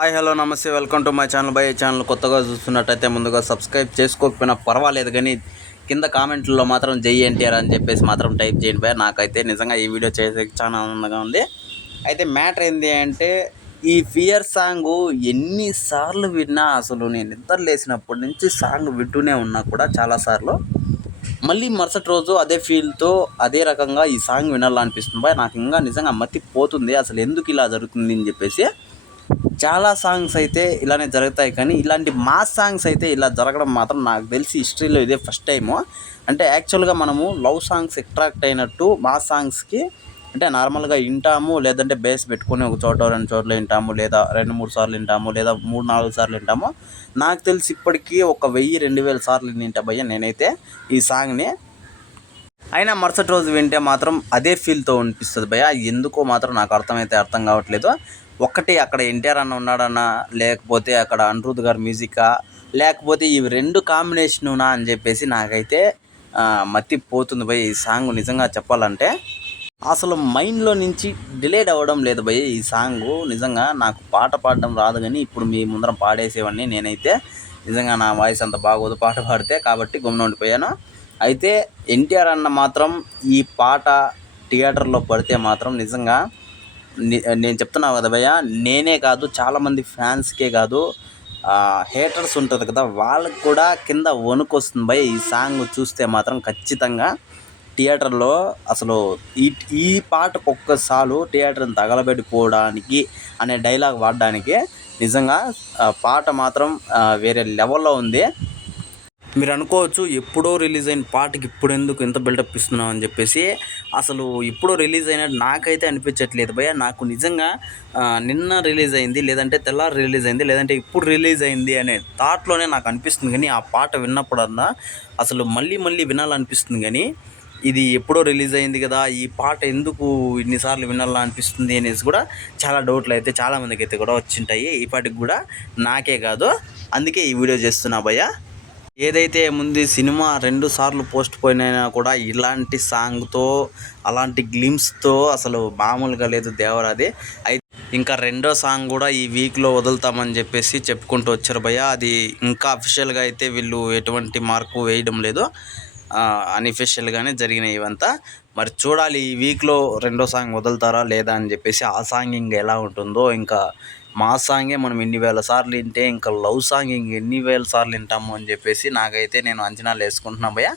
Hi hello నమస్తే welcome to my channel. By channel కొత్తగా చూస్తున్నట్టయితే ముందుగా సబ్స్క్రైబ్ చేసుకోకపోయినా పర్వాలేదు, కానీ కింద కామెంట్లో మాత్రం జై ఎన్టీఆర్ అని చెప్పేసి మాత్రం టైప్ చేయండి బై. నాకైతే నిజంగా ఈ వీడియో చేసే చాలా ఆనందంగా ఉంది. అయితే మ్యాటర్ ఏంటి అంటే, ఈ ఫియర్ సాంగ్ ఎన్నిసార్లు విన్నా, అసలు నేను నిద్ర లేచినప్పటి నుంచి సాంగ్ వింటూనే ఉన్నా కూడా చాలాసార్లు మళ్ళీ మరుసటి రోజు అదే ఫీల్తో అదే రకంగా ఈ సాంగ్ వినాలనిపిస్తుంది బై. నాకు ఇంకా నిజంగా మతి పోతుంది, అసలు ఎందుకు ఇలా జరుగుతుంది అని చెప్పేసి. చాలా సాంగ్స్ అయితే ఇలానే జరుగుతాయి, కానీ ఇలాంటి మాస్ సాంగ్స్ అయితే ఇలా జరగడం మాత్రం నాకు తెలిసి హిస్టరీలో ఇదే ఫస్ట్ టైము. అంటే యాక్చువల్గా మనము లవ్ సాంగ్స్ అట్రాక్ట్ అయినట్టు మాస్ సాంగ్స్కి అంటే నార్మల్గా వింటాము, లేదంటే బేస్ పెట్టుకొని ఒక చోట రెండు చోట్ల వింటాము, లేదా 2-3 సార్లు వింటాము, లేదా 3-4 సార్లు వింటాము. నాకు తెలిసి ఇప్పటికీ ఒక 1000-2000 సార్లు వింటా భయ్య నేనైతే ఈ సాంగ్ని. అయినా మరుసటి రోజు వింటే మాత్రం అదే ఫీల్తో అనిపిస్తుంది భయ్య. ఎందుకో మాత్రం నాకు అర్థం కావట్లేదు. ఒక్కటి అక్కడ ఎన్టీఆర్ అన్న ఉన్నాడన్నా, లేకపోతే అక్కడ అనిరుద్ధ్ గారి మ్యూజికా, లేకపోతే ఇవి రెండు కాంబినేషనునా అని చెప్పేసి నాకైతే మతి పోతుంది భయ్. ఈ సాంగ్ నిజంగా చెప్పాలంటే అసలు మైండ్లో నుంచి డిలేట్ అవ్వడం లేదు భయ్. ఈ సాంగు నిజంగా నాకు పాట పాడడం రాదు, కానీ ఇప్పుడు మీ ముందర పాడేసేవాడిని నేనైతే. నిజంగా నా వాయిస్ అంత బాగోదు పాట పాడితే, కాబట్టి గమ్మున ఉండిపోయాను. అయితే ఎన్టీఆర్ అన్న మాత్రం ఈ పాట థియేటర్లో పడితే మాత్రం నిజంగా నేను చెప్తున్నా కదా భయ్య, నేనే కాదు చాలామంది ఫ్యాన్స్కే కాదు, హేటర్స్ ఉంటుంది కదా, వాళ్ళకి కూడా కింద వణుకు వస్తుంది భయ్. ఈ సాంగ్ చూస్తే మాత్రం ఖచ్చితంగా థియేటర్లో అసలు ఈ పాటకు ఒక్కసారి థియేటర్ని తగలబెట్టిపోవడానికి అనే డైలాగ్ వాడడానికి నిజంగా పాట మాత్రం వేరే లెవెల్లో ఉంది. మీరు అనుకోవచ్చు, ఎప్పుడో రిలీజ్ అయిన పాటకి ఇప్పుడు ఎందుకు ఇంత బిల్డప్ ఇస్తున్నాం అని చెప్పేసి. అసలు ఎప్పుడో రిలీజ్ అయినట్టు నాకైతే అనిపించట్లేదు భయ్య. నాకు నిజంగా నిన్న రిలీజ్ అయింది, లేదంటే తెల్లారి రిలీజ్ అయింది, లేదంటే ఇప్పుడు రిలీజ్ అయింది అనే థాట్లోనే నాకు అనిపిస్తుంది. కానీ ఆ పాట విన్నప్పుడన్నా అసలు మళ్ళీ వినాలనిపిస్తుంది. కానీ ఇది ఎప్పుడో రిలీజ్ అయింది కదా, ఈ పాట ఎందుకు ఇన్నిసార్లు వినాలా అనిపిస్తుంది అనేసి కూడా చాలా డౌట్లు అయితే చాలామందికి అయితే కూడా వచ్చింటాయి. ఈ పాటికి కూడా నాకే కాదు, అందుకే ఈ వీడియో చేస్తున్నా భయ్య. ఏదైతే ముందు సినిమా 2 సార్లు పోస్ట్ పోయినా కూడా ఇలాంటి సాంగ్తో, అలాంటి గ్లిమ్స్తో అసలు మామూలుగా లేదు దేవరాది. అయితే ఇంకా రెండో సాంగ్ కూడా ఈ వీక్లో వదులుతామని చెప్పేసి చెప్పుకుంటూ వచ్చారు భయ్య. అది ఇంకా అఫీషియల్గా అయితే వీళ్ళు ఎటువంటి మార్కు వేయడం లేదు, అన్అఫీషియల్గానే జరిగినాయి ఇవంతా. మరి చూడాలి ఈ వీక్లో రెండో సాంగ్ వదులుతారా లేదా అని చెప్పేసి. ఆ సాంగ్ ఇంకా ఎలా ఉంటుందో, ఇంకా మా సాంగే మనం ఎన్ని వేల సార్లు వింటే ఇంకా లవ్ సాంగ్ ఇంక ఎన్ని వేల సార్లు వింటాము అని చెప్పేసి నాకైతే నేను అంచనాలు వేసుకుంటున్నా భయ్య.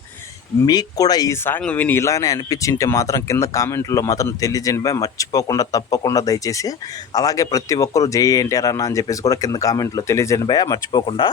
మీకు కూడా ఈ సాంగ్ విని ఇలానే అనిపించింటే మాత్రం కింద కామెంట్లో మాత్రం తెలియజేయండి భయ్య, మర్చిపోకుండా తప్పకుండా దయచేసి. అలాగే ప్రతి ఒక్కరూ జై ఎన్టీఆర్ అన్న అని చెప్పేసి కూడా కింద కామెంట్లో తెలియజేయండి భయ్య, మర్చిపోకుండా.